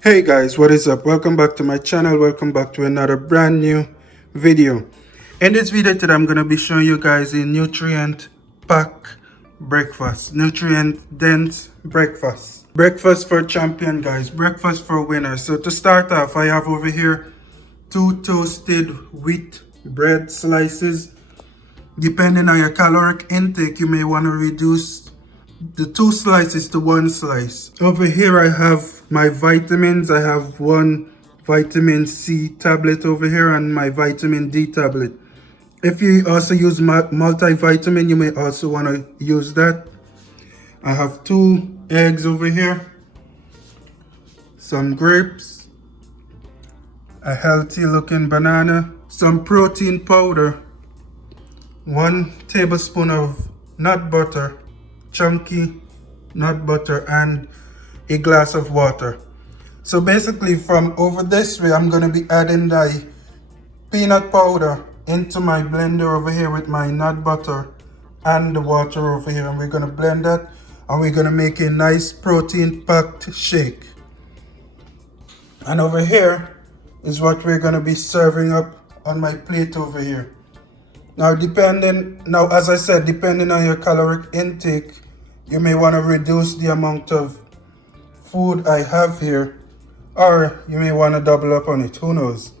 Hey guys, what is up? Welcome back to my channel. Welcome back to another brand new video. In this video today, I'm going to be showing you guys a nutrient pack breakfast. Nutrient dense breakfast. Breakfast for champion guys. Breakfast for winners. So to start off, I have over here 2 toasted wheat bread slices. Depending on your caloric intake, you may want to reduce the 2 slices to 1 slice. Over here I have my vitamins. I have 1 vitamin C tablet over here and my vitamin D tablet. If you also use multivitamin, you may also want to use that. I have 2 eggs over here, some grapes, a healthy looking banana, some protein powder, 1 tablespoon of nut butter, chunky nut butter, and a glass of water. So basically from over this way, I'm going to be adding the peanut powder into my blender over here with my nut butter and the water over here, and we're going to blend that and we're going to make a nice protein packed shake. And over here is what we're going to be serving up on my plate over here. Now as I said, depending on your caloric intake, you may want to reduce the amount of food I have here, or you may want to double up on it, who knows.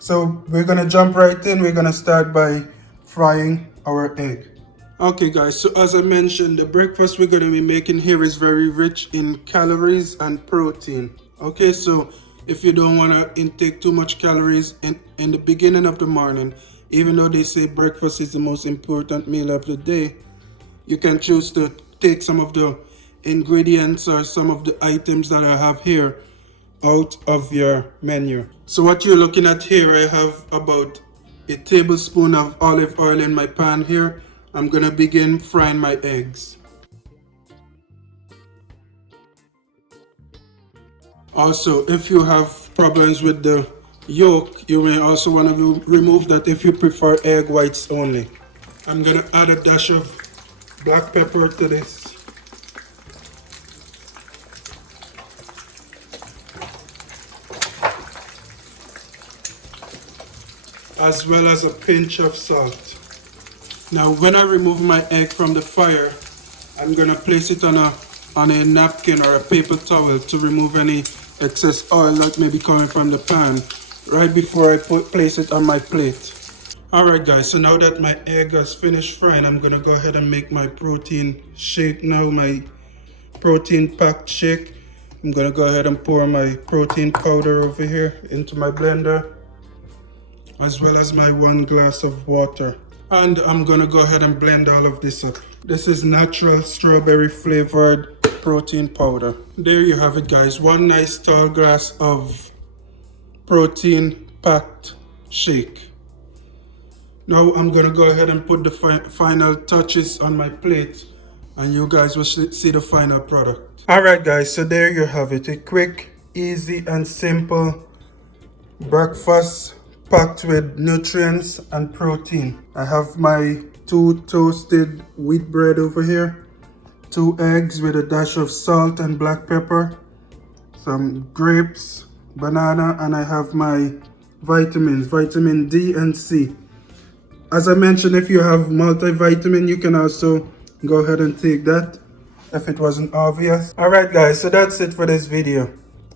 So we're going to jump right in. We're going to start by frying our egg. Okay guys, so as I mentioned, the breakfast we're going to be making here is very rich in calories and protein. Okay, so if you don't want to intake too much calories in the beginning of the morning, even though they say breakfast is the most important meal of the day, you can choose to take some of the ingredients or some of the items that I have here out of your menu. So what you're looking at here, I have about a tablespoon of olive oil in my pan here. I'm gonna begin frying my eggs. Also, if you have problems with the yolk, you may also want to remove that if you prefer egg whites only. I'm gonna add a dash of black pepper to this. As well as a pinch of salt. Now when I remove my egg from the fire, I'm gonna place it on a napkin or a paper towel to remove any excess oil that may be coming from the pan right before I place it on my plate. Alright guys, so now that my egg has finished frying, I'm gonna go ahead and make my protein shake now, my protein packed shake. I'm gonna go ahead and pour my protein powder over here into my blender, as well as my 1 glass of water. And I'm gonna go ahead and blend all of this up. This is natural strawberry flavored protein powder. There you have it guys, 1 nice tall glass of protein packed shake. Now I'm gonna go ahead and put the final touches on my plate, and you guys will see the final product. Alright guys, so there you have it, a quick, easy and simple breakfast packed with nutrients and protein. I have my 2 toasted wheat bread over here, 2 eggs with a dash of salt and black pepper, some grapes, banana, and I have my vitamins, vitamin D and C. As I mentioned, if you have multivitamin, you can also go ahead and take that if it wasn't obvious. Alright guys, so that's it for this video.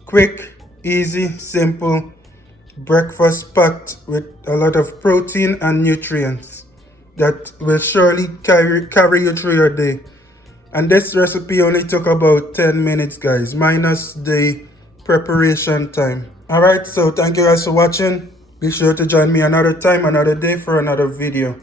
Quick, easy, simple breakfast packed with a lot of protein and nutrients that will surely carry you through your day. And this recipe only took about 10 minutes guys, minus the preparation time. Alright, so thank you guys for watching. Be sure to join me another time, another day for another video.